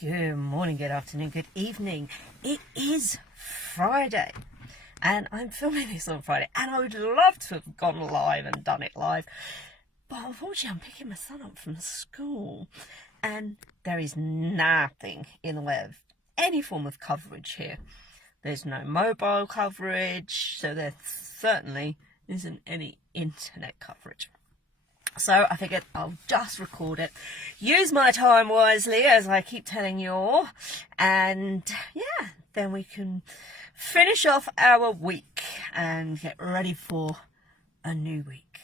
Good morning, good afternoon, good evening. It is Friday and I'm filming this on Friday, and I would love to have gone live and done it live, but unfortunately I'm picking my son up from school and there is nothing in the way of any form of coverage here. There's no mobile coverage, so there certainly isn't any internet coverage. So I figured I'll just record it, use my time wisely, as I keep telling you all, and yeah, then we can finish off our week and get ready for a new week.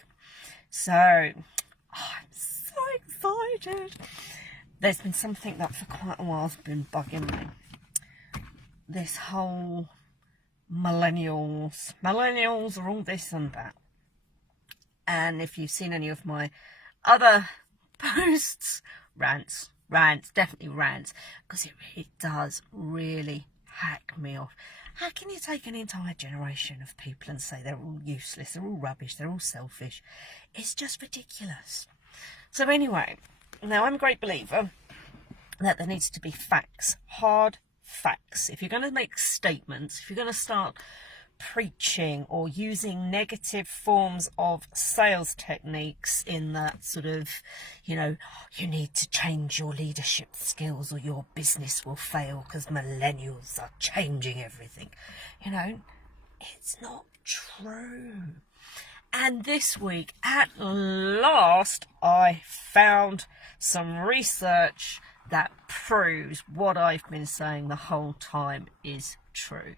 So, I'm so excited. There's been something that for quite a while has been bugging me. This whole millennials are all this and that. And if you've seen any of my other posts, rants, definitely rants, because it does really hack me off. How can you take an entire generation of people and say they're all useless, they're all rubbish, they're all selfish? It's just ridiculous. So anyway, now I'm a great believer that there needs to be facts, hard facts. If you're going to make statements, if you're going to start preaching or using negative forms of sales techniques in that sort of, you need to change your leadership skills or your business will fail because millennials are changing everything. It's not true. And this week, at last, I found some research that proves what I've been saying the whole time is true.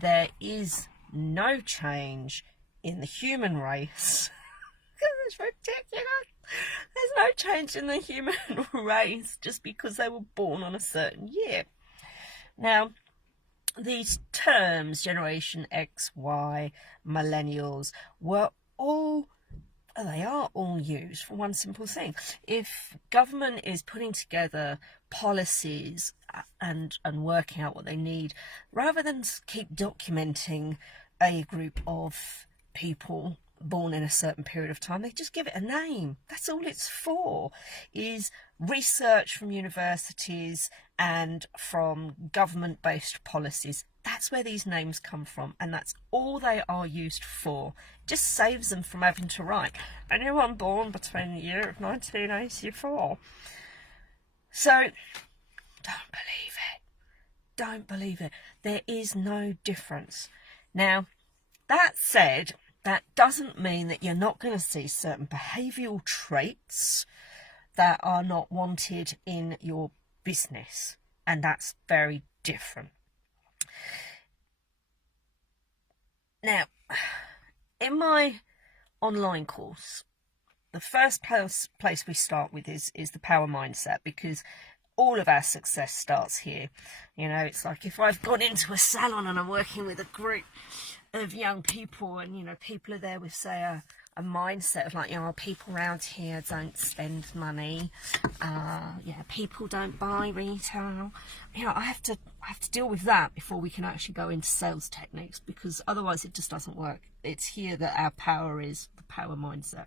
There is no change in the human race. It's ridiculous. There's no change in the human race just because they were born on a certain year. Now, these terms, Generation X, Y, Millennials, they are all used for one simple thing. If government is putting together policies and working out what they need, rather than keep documenting a group of people born in a certain period of time, they just give it a name. That's all it's for, is research from universities and from government-based policies. That's where these names come from, and that's all they are used for. It just saves them from having to write anyone born between the year of 1984. So don't believe it. There is no difference. Now, that said, that doesn't mean that you're not going to see certain behavioural traits that are not wanted in your business, and that's very different. Now, in my online course, the first place we start with is the power mindset, because all of our success starts here. It's like if I've gone into a salon and I'm working with a group of young people, and people are there with, say, a mindset of like, people around here don't spend money, people don't buy retail. I have to deal with that before we can actually go into sales techniques, because otherwise it just doesn't work. It's here that our power is, the power mindset.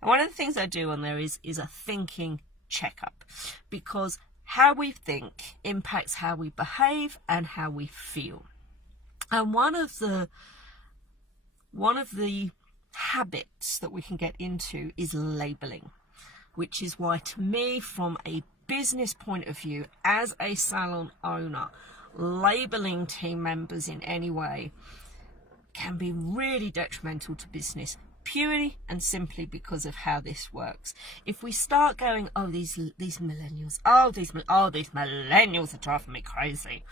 And one of the things I do on there is a thinking checkup, because how we think impacts how we behave and how we feel. And one of the habits that we can get into is labeling, which is why, to me, from a business point of view, as a salon owner, labeling team members in any way can be really detrimental to business, purely and simply because of how this works. If we start going, these millennials, these millennials are driving me crazy,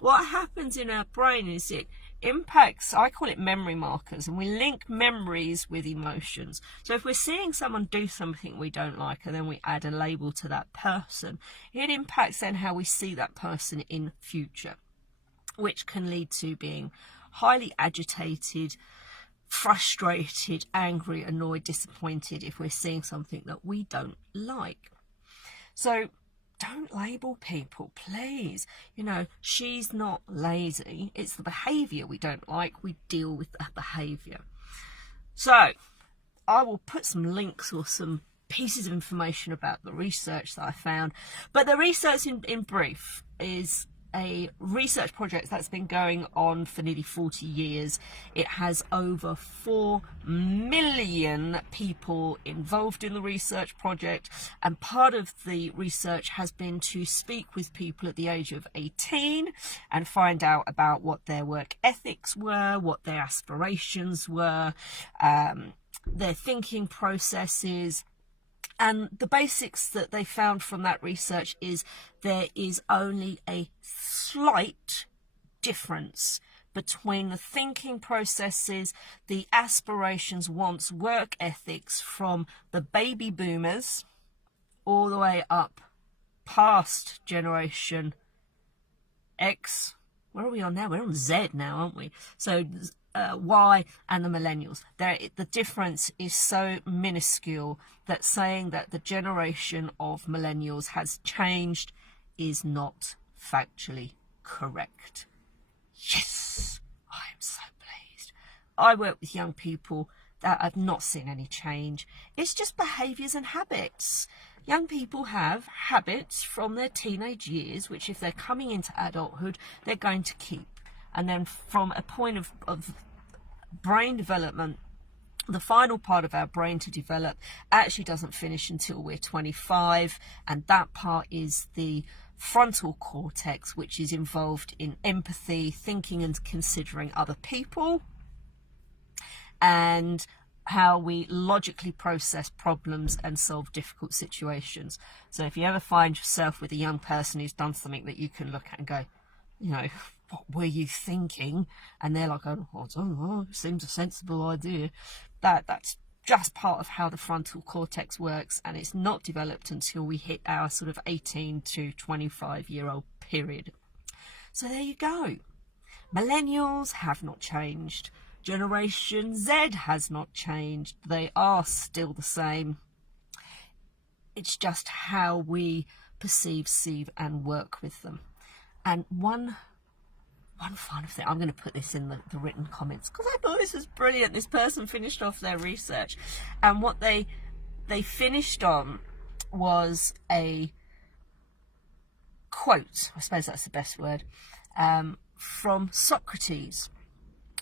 what happens in our brain is it impacts, I call it memory markers, and we link memories with emotions. So if we're seeing someone do something we don't like and then we add a label to that person, it impacts then how we see that person in future, which can lead to being highly agitated, frustrated, angry, annoyed, disappointed if we're seeing something that we don't like. So don't label people, please. She's not lazy. It's the behaviour we don't like. We deal with that behaviour. So I will put some links or some pieces of information about the research that I found. But the research in brief is a research project that's been going on for nearly 40 years. It has over 4 million people involved in the research project, and part of the research has been to speak with people at the age of 18 and find out about what their work ethics were, what their aspirations were, their thinking processes. And the basics that they found from that research is there is only a slight difference between the thinking processes, the aspirations, wants, work ethics from the baby boomers all the way up past generation X. Where are we on now? We're on Z now, aren't we? So Y and the millennials. The difference is so minuscule that saying that the generation of millennials has changed is not factually correct. Yes, I am so pleased. I work with young people that I've not seen any change. It's just behaviours and habits. Young people have habits from their teenage years, which if they're coming into adulthood, they're going to keep. And then from a point of brain development, the final part of our brain to develop actually doesn't finish until we're 25, and that part is the frontal cortex, which is involved in empathy, thinking and considering other people, and how we logically process problems and solve difficult situations. So if you ever find yourself with a young person who's done something that you can look at and go, you know, what were you thinking? And they're like, oh, I don't know, seems a sensible idea. That's just part of how the frontal cortex works, and it's not developed until we hit our sort of 18 to 25-year-old period. So there you go. Millennials have not changed. Generation Z has not changed. They are still the same. It's just how we perceive, see, and work with them. And one final thing, I'm going to put this in the written comments because I thought this was brilliant. This person finished off their research, and what they finished on was a quote, I suppose that's the best word, from Socrates,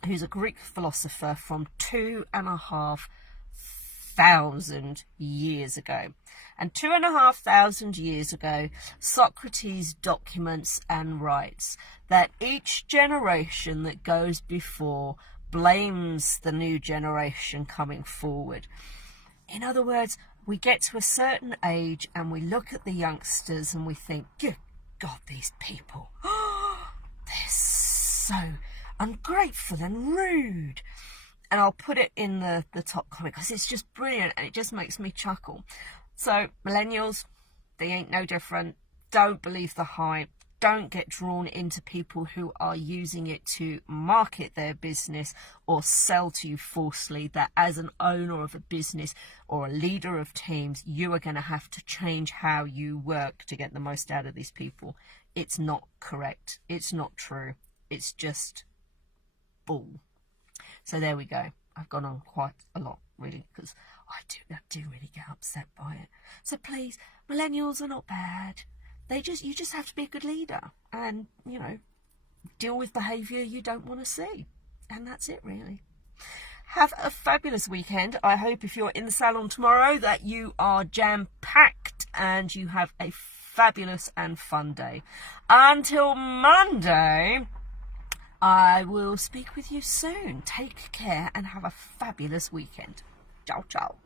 who's a Greek philosopher from 2,500 years ago. And 2,500 years ago, Socrates documents and writes that each generation that goes before blames the new generation coming forward. In other words, we get to a certain age and we look at the youngsters and we think, good God, these people, they're so ungrateful and rude. And I'll put it in the top comment because it's just brilliant and it just makes me chuckle. So millennials, they ain't no different. Don't believe the hype. Don't get drawn into people who are using it to market their business or sell to you falsely that as an owner of a business or a leader of teams, you are going to have to change how you work to get the most out of these people. It's not correct. It's not true. It's just bull. So there we go. I've gone on quite a lot, really, because I do really get upset by it. So please, millennials are not bad. You just have to be a good leader and, you know, deal with behaviour you don't want to see. And that's it, really. Have a fabulous weekend. I hope if you're in the salon tomorrow that you are jam-packed and you have a fabulous and fun day. Until Monday, I will speak with you soon. Take care and have a fabulous weekend. Ciao, ciao.